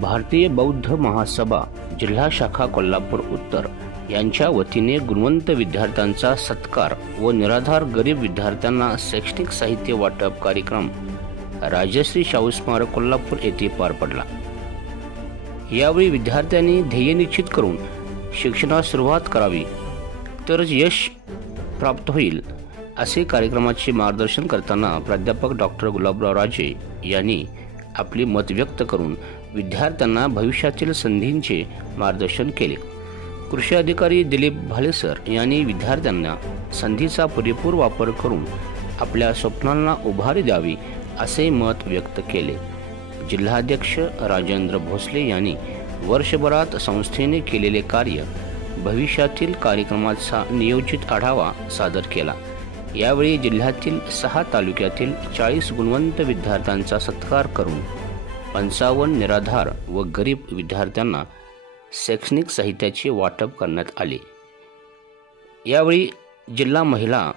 भारतीय बौद्ध महासभा जिल्हा शाखा कोल्हापूर उत्तर यांच्या वतीने गुणवंत विद्यार्थ्यांचा सत्कार व निराधार गरीब विद्यार्थ्यांना शैक्षणिक साहित्य वाटप कार्यक्रम राजश्री शाहू स्मारक कोल्हापूर येथे पार पडला। यावेळी विद्यार्थ्यांनी ध्येय निश्चित करून शिक्षणास सुरुवात करावी तरच यश प्राप्त होईल असे कार्यक्रमाचे मार्गदर्शन करताना प्राध्यापक डॉक्टर गुलाबराव राजे यांनी आपले मत व्यक्त करून विद्यार्थ्यांना भविष्यातील संधींचे मार्गदर्शन केले। कृषी अधिकारी दिलीप भालेसर यांनी विद्यार्थ्यांना संधीचा पुरेपूर वापर करून आपल्या स्वप्नांना उभारी द्यावी असे मत व्यक्त केले। जिल्हाध्यक्ष राजेंद्र भोसले यांनी वर्षभरात संस्थेने केलेले कार्य भविष्यातील कार्यक्रमाचा नियोजित आढावा सादर केला। यावेळी जिल्ह्यातील 6 तालुक्यातील 40 गुणवंत विद्यार्थ्यांचा सत्कार करून 55 निराधार व गरीब विद्यार्थ्यांना शैक्षणिक साहित्याचे वाटप करण्यात आले। यावेळी जिल्हा महिला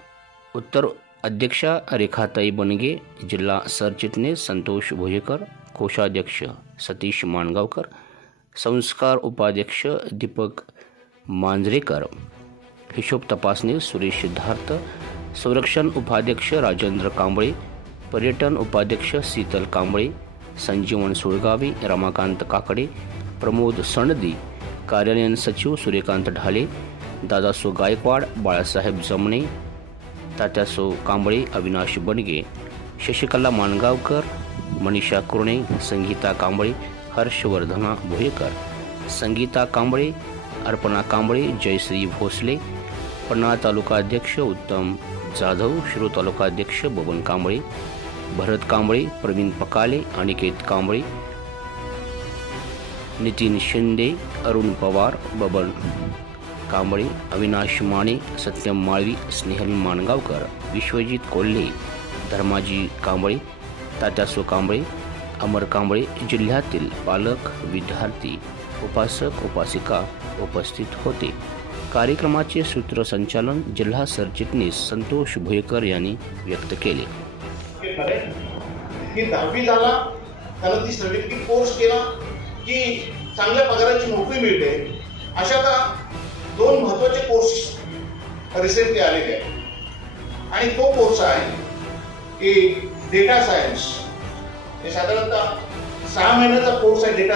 उत्तर अध्यक्षा रेखाताई बनगे, जिल्हा सरचिटणीस संतोष भोजेकर, कोषाध्यक्ष सतीश माणगावकर, संस्कार उपाध्यक्ष दीपक मांजरेकर, हिशोब तपासणी सुरेश सिद्धार्थ, संरक्षण उपाध्यक्ष राजेंद्र कांबळे, पर्यटन उपाध्यक्ष शीतल कांबळे, संजीवन सुळगावी, रमाकांत काकडे, प्रमोद सणदी, कार्यालयीन सचिव सूर्यकांत ढाले, दादासो गायकवाड, बाळासाहेब जमणे, तात्यासो कांबळे, अविनाश बनगे, शशिकला माणगावकर, मनीषा कुरणे, संगीता कांबळे, हर्षवर्धना भोयेकर, संगीता कांबळे, अर्पणा कांबळे, जयश्री भोसले, पन्हाळा तालुकाध्यक्ष उत्तम जाधव, शिरो तालुकाध्यक्ष बबन कांबळे, भरत कांबळे, प्रवीण पकाले, अनिकेत कांबळे, नितीन शिंदे, अरुण पवार, बबन कांबळे, अविनाश माने, सत्यम माळवी, स्नेहल माणगावकर, विश्वजित कोल्हे, धर्माजी कांबळे, तात्यासो कांबळे, अमर कांबळे, जिल्ह्यातील पालक, विद्यार्थी, उपासक उपासिका उपस्थित होते। कार्यक्रमाचे सूत्रसंचालन जिल्हा सरचिटणीस संतोष भोयेकर यांनी व्यक्त केले। की 10वी झाला त्याला ती सर्टिफिकेट कोर्स केला की चांगल्या पगाराची नोकरी मिळते। अशा का 2 महत्त्वाचे कोर्स रिसेंटली आलेले आहेत आणि तो कोर्स आहे की डेटा सायन्स। हे साधारणतः 6 महिन्याचा कोर्स आहे डेटा